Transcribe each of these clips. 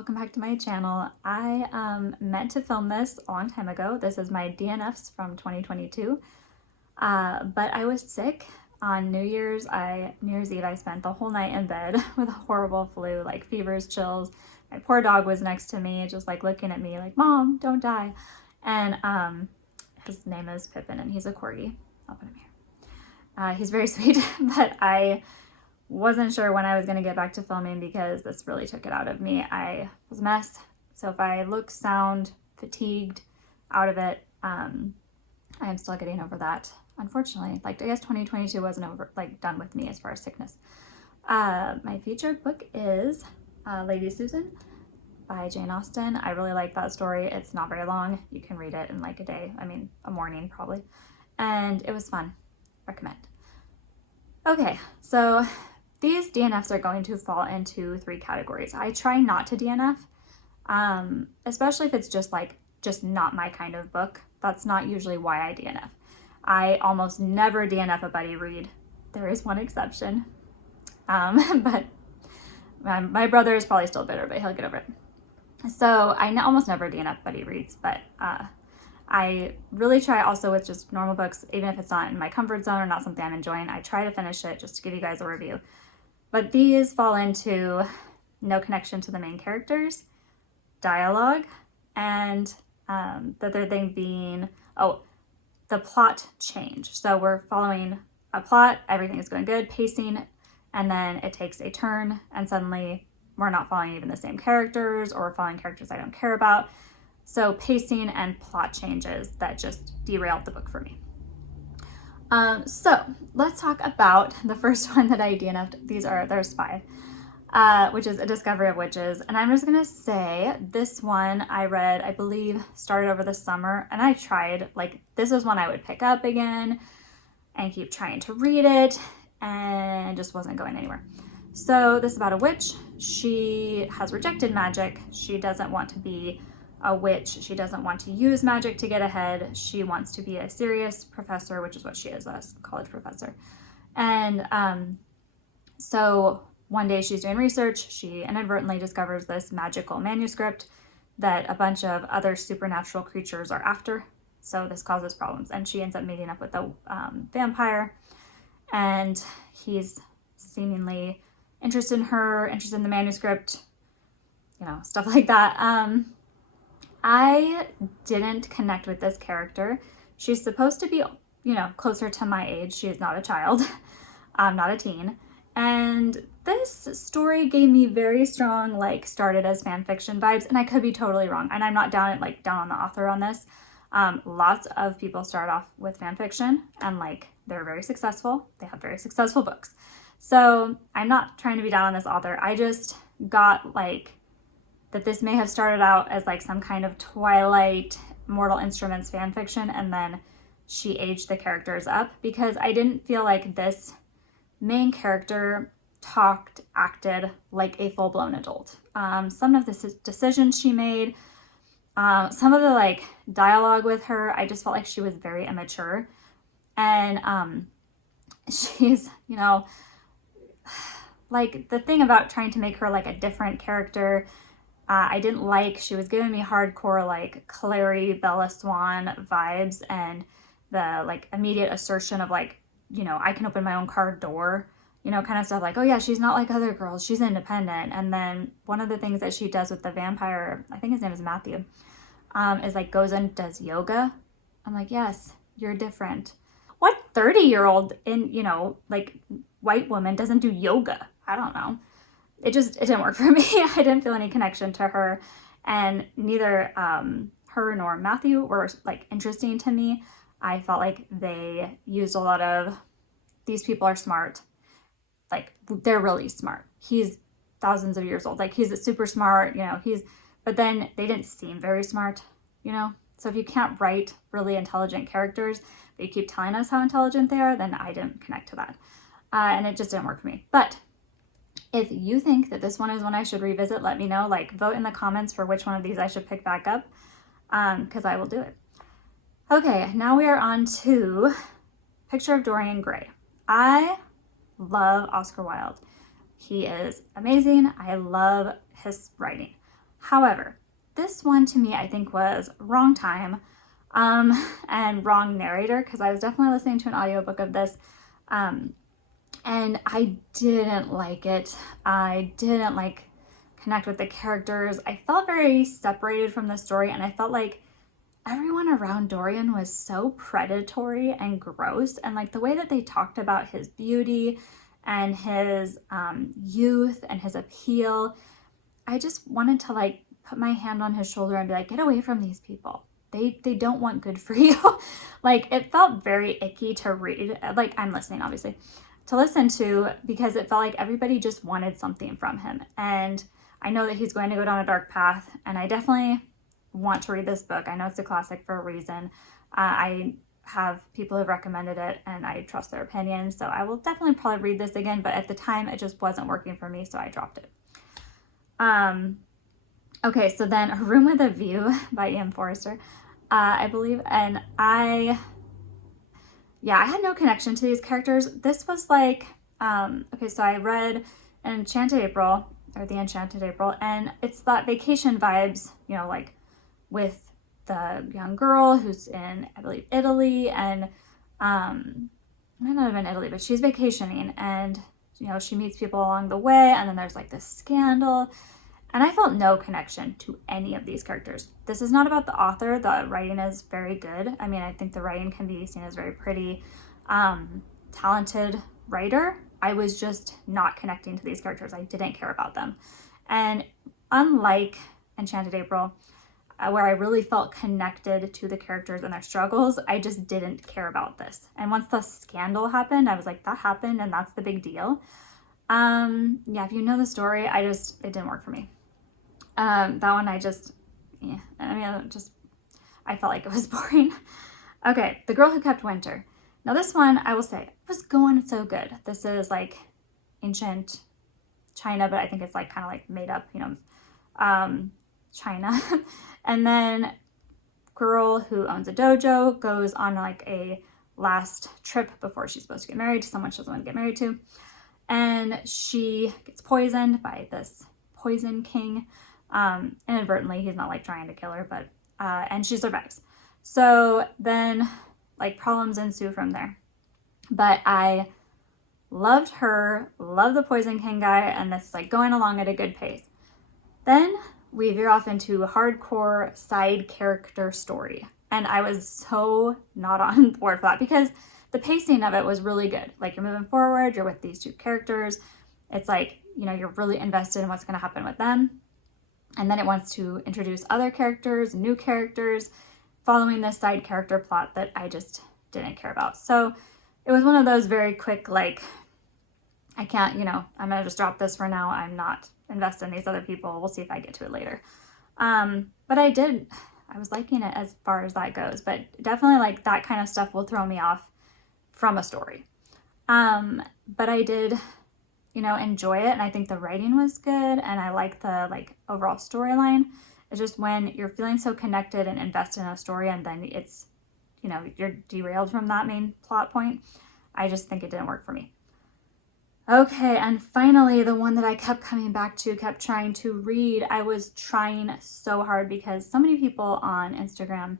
welcome back to my channel. I meant to film this a long time ago. This is my DNFs from 2022, but I was sick on New Year's Eve. I spent the whole night in bed with a horrible flu, like fevers, chills. My poor dog was next to me, just like looking at me like, Mom, don't die. And his name is Pippin and he's a corgi. I'll put him here. He's very sweet, but I wasn't sure when I was going to get back to filming because this really took it out of me. I was a mess. So if I look, sound, fatigued, out of it, I am still getting over that. Unfortunately, like I guess 2022 wasn't over, like done with me as far as sickness. My featured book is Lady Susan by Jane Austen. I really like that story. It's not very long. You can read it in like a day. I mean, a morning probably. And it was fun. Recommend. Okay, so these DNFs are going to fall into 3 categories. I try not to DNF, especially if it's just not my kind of book. That's not usually why I DNF. I almost never DNF a buddy read. There is one exception, but my brother is probably still bitter, but he'll get over it. So I almost never DNF buddy reads, but I really try also with just normal books, even if it's not in my comfort zone or not something I'm enjoying, I try to finish it just to give you guys a review. But these fall into no connection to the main characters, dialogue, and the third thing being, the plot change. So we're following a plot, everything is going good, pacing, and then it takes a turn and suddenly we're not following even the same characters or we're following characters I don't care about. So pacing and plot changes that just derailed the book for me. So let's talk about the first one that I DNF'd. There's 5, which is A Discovery of Witches. And I'm just gonna say this one I read, I believe, started over the summer, and I tried, this was one I would pick up again and keep trying to read it and just wasn't going anywhere. So this is about a witch. She has rejected magic. She doesn't want to be a witch. She doesn't want to use magic to get ahead. She wants to be a serious professor, which is what she is, a college professor. And so one day she's doing research. She inadvertently discovers this magical manuscript that a bunch of other supernatural creatures are after. So this causes problems. And she ends up meeting up with a vampire. And he's seemingly interested in her, interested in the manuscript, stuff like that. I didn't connect with this character. She's supposed to be, closer to my age. She is not a child, not a teen. And this story gave me very strong, started as fan fiction vibes, and I could be totally wrong. And I'm not down on the author on this. Lots of people start off with fan fiction and they're very successful. They have very successful books. So I'm not trying to be down on this author. I just got that this may have started out as some kind of Twilight, Mortal Instruments fan fiction, and then she aged the characters up, because I didn't feel like this main character acted like a full-blown adult. Some of the decisions she made, some of the dialogue with her, I just felt like she was very immature. And she's, the thing about trying to make her a different character, I didn't like. She was giving me hardcore Clary Bella Swan vibes, and the immediate assertion of I can open my own car door, kind of stuff, oh yeah, she's not like other girls, she's independent. And then one of the things that she does with the vampire, I think his name is Matthew, is goes and does yoga. I'm like, yes, you're different. What 30-year-old white woman doesn't do yoga? I don't know. It didn't work for me. I didn't feel any connection to her, and neither her nor Matthew were interesting to me. I felt like they used a lot of, these people are smart, they're really smart. He's thousands of years old, he's super smart, but then they didn't seem very smart, So if you can't write really intelligent characters, but you keep telling us how intelligent they are, then I didn't connect to that, and it just didn't work for me. But if you think that this one is one I should revisit, let me know. Vote in the comments for which one of these I should pick back up, because I will do it. Okay, now we are on to Picture of Dorian Gray. I love Oscar Wilde. He is amazing. I love his writing. However, this one to me, I think was wrong time and wrong narrator, because I was definitely listening to an audiobook of this and I didn't like it. I didn't like connect with the characters. I felt very separated from the story, and I felt like everyone around Dorian was so predatory and gross, and like the way that they talked about his beauty and his youth and his appeal, I just wanted to like put my hand on his shoulder and be like, get away from these people. They don't want good for you. Like, it felt very icky to read. Like, I'm listening, obviously, to listen to, because it felt like everybody just wanted something from him. And I know that he's going to go down a dark path, and I definitely want to read this book. I know it's a classic for a reason. I have people who have recommended it, and I trust their opinions, so I will definitely probably read this again, but at the time it just wasn't working for me, so I dropped it. Okay, so then A Room with a View by Ian Forster, I believe, and I had no connection to these characters. This was like, okay, so I read Enchanted April, or The Enchanted April, and it's that vacation vibes, you know, like with the young girl who's in, I believe, Italy, and might not have been Italy, but she's vacationing, and you know, she meets people along the way, and then there's like this scandal, and I felt no connection to any of these characters. This is not about the author. The writing is very good. I mean, I think the writing can be seen as very pretty, talented writer. I was just not connecting to these characters. I didn't care about them. And unlike Enchanted April, where I really felt connected to the characters and their struggles, I just didn't care about this. And once the scandal happened, I was like, that happened and that's the big deal. Yeah, if you know the story, it didn't work for me. That one I felt like it was boring. Okay, The Girl Who Kept Winter. Now this one, I will say, was going so good. This is like ancient China, but I think it's like kind of like made up, you know, China. And then girl who owns a dojo goes on like a last trip before she's supposed to get married to someone she doesn't want to get married to. And she gets poisoned by this poison king. Inadvertently, he's not like trying to kill her, but, and she survives. So then like problems ensue from there. But I loved her, loved the poison king guy, and this is like going along at a good pace. Then we veer off into a hardcore side character story. And I was so not on board for that, because the pacing of it was really good. Like, you're moving forward, you're with these two characters. It's like, you know, you're really invested in what's going to happen with them. And then it wants to introduce other characters, new characters, following this side character plot that I just didn't care about. So it was one of those very quick, like, I can't, you know, I'm going to just drop this for now. I'm not invested in these other people. We'll see if I get to it later. But I was liking it as far as that goes, but definitely like that kind of stuff will throw me off from a story. But I did, you know, enjoy it, and I think the writing was good, and I like the like overall storyline. It's just when you're feeling so connected and invested in a story, and then it's, you know, you're derailed from that main plot point, I just think it didn't work for me. Okay, and finally, the one that I kept coming back to, kept trying to read. I was trying so hard because so many people on Instagram,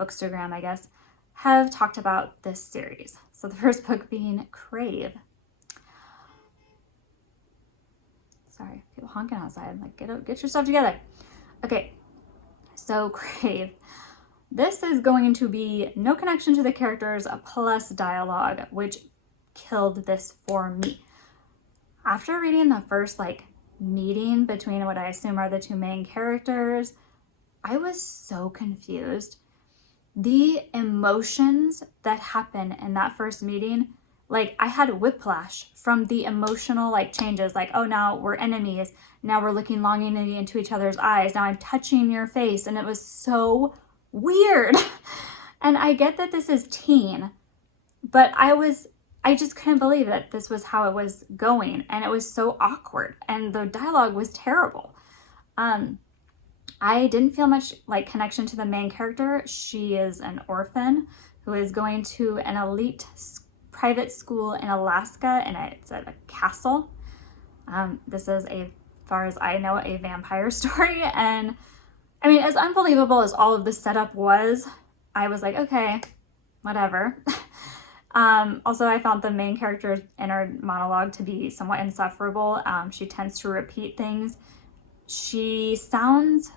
Bookstagram, I guess, have talked about this series. So the first book being Crave. Sorry, people honking outside. I'm like, get your stuff together. Okay, so Crave. This is going to be no connection to the characters plus dialogue, which killed this for me. After reading the first like meeting between what I assume are the two main characters, I was so confused. The emotions that happen in that first meeting, like I had whiplash from the emotional like changes, like, oh, now we're enemies. Now we're looking longingly into each other's eyes. Now I'm touching your face. And it was so weird. And I get that this is teen, but I just couldn't believe that this was how it was going, and it was so awkward, and the dialogue was terrible. I didn't feel much like connection to the main character. She is an orphan who is going to an elite private school in Alaska, and it's at a castle. This is a far as I know, a vampire story. And I mean, as unbelievable as all of the setup was, I was like, okay, whatever. Also, I found the main character's inner monologue to be somewhat insufferable. She tends to repeat things. She sounds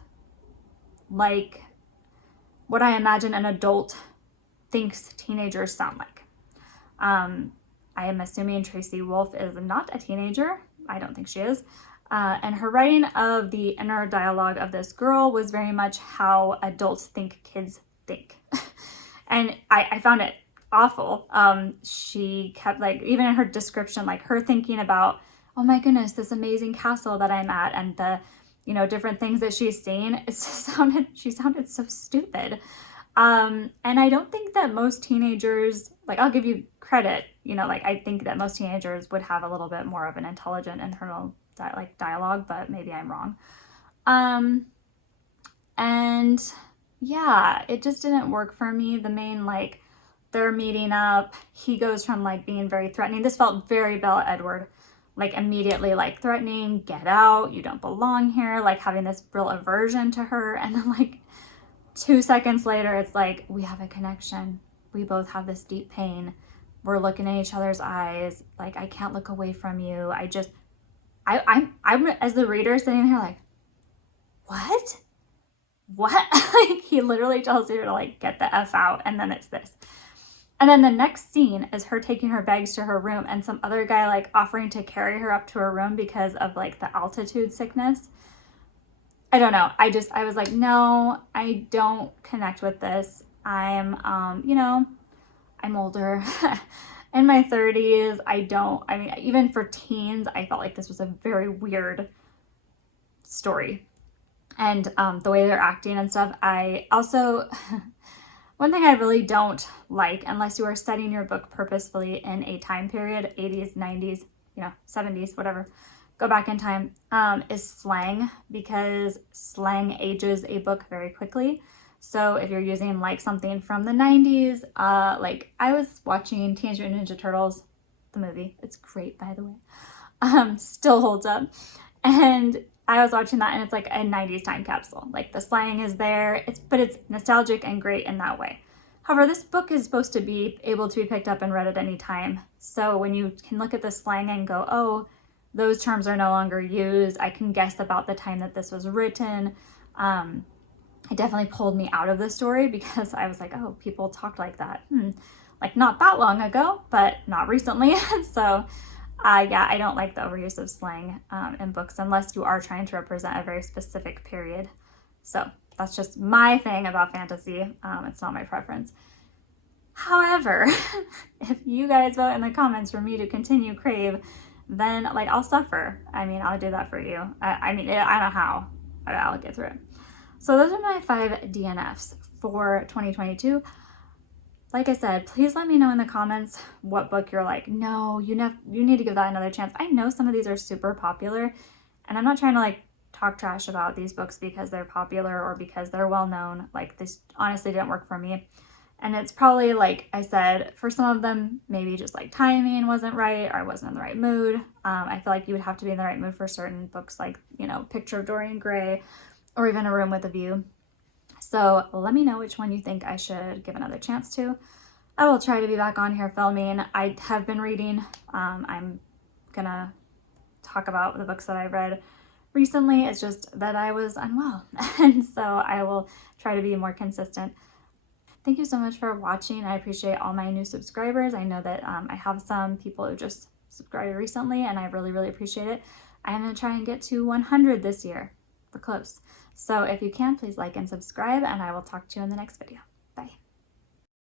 like what I imagine an adult thinks teenagers sound like. I am assuming Tracy Wolff is not a teenager. I don't think she is. And her writing of the inner dialogue of this girl was very much how adults think kids think. And I found it awful. She kept, like, even in her description, like her thinking about, oh my goodness, this amazing castle that I'm at, and the, you know, different things that she's seen. She sounded so stupid. And I don't think that most teenagers, like, I'll give you credit, you know, like, I think that most teenagers would have a little bit more of an intelligent internal dialogue, but maybe I'm wrong. And yeah, it just didn't work for me. The main, like, they're meeting up, he goes from, like, being very threatening. This felt very Bella Edward, like, immediately, like, threatening, get out, you don't belong here, like, having this real aversion to her. And then, like, 2 seconds later, it's like, we have a connection. We both have this deep pain. We're looking in each other's eyes. Like, I can't look away from you. I'm as the reader sitting there like, what? Like, he literally tells you to, like, get the F out, and then it's this. And then the next scene is her taking her bags to her room and some other guy, like, offering to carry her up to her room because of, like, the altitude sickness. I don't know. I was like, no, I don't connect with this. I'm, you know, I'm older, in my 30s. I mean, even for teens, I felt like this was a very weird story. And the way they're acting and stuff. I also, one thing I really don't like, unless you are studying your book purposefully in a time period, 80s, 90s, you know, 70s, whatever, go back in time, is slang, because slang ages a book very quickly. So if you're using, like, something from the 90s, like, I was watching Teenage Mutant Ninja Turtles, the movie. It's great, by the way. Still holds up. And I was watching that, and it's like a 90s time capsule. Like, the slang is there, but it's nostalgic and great in that way. However, this book is supposed to be able to be picked up and read at any time. So when you can look at the slang and go, oh, those terms are no longer used, I can guess about the time that this was written. It definitely pulled me out of the story, because I was like, oh, people talked like that. Like, not that long ago, but not recently. So yeah, I don't like the overuse of slang in books unless you are trying to represent a very specific period. So that's just my thing about fantasy. It's not my preference. However, if you guys vote in the comments for me to continue Crave, then, like, I'll suffer. I mean, I'll do that for you. I mean, I don't know how, but I'll get through it. So those are my 5 DNFs for 2022. Like I said, please let me know in the comments what book you're like, no, you need to give that another chance. I know some of these are super popular, and I'm not trying to, like, talk trash about these books because they're popular or because they're well known. Like, this honestly didn't work for me. And it's probably, like I said, for some of them, maybe just, like, timing wasn't right, or I wasn't in the right mood. I feel like you would have to be in the right mood for certain books, like, you know, Picture of Dorian Gray, or even A Room with a View. So let me know which one you think I should give another chance to. I will try to be back on here filming. I have been reading. I'm gonna talk about the books that I read recently. It's just that I was unwell, and so I will try to be more consistent. Thank you so much for watching. I appreciate all my new subscribers. I know that I have some people who just subscribed recently, and I really, really appreciate it. I am going to try and get to 100 this year. We're close. So if you can, please like and subscribe, and I will talk to you in the next video.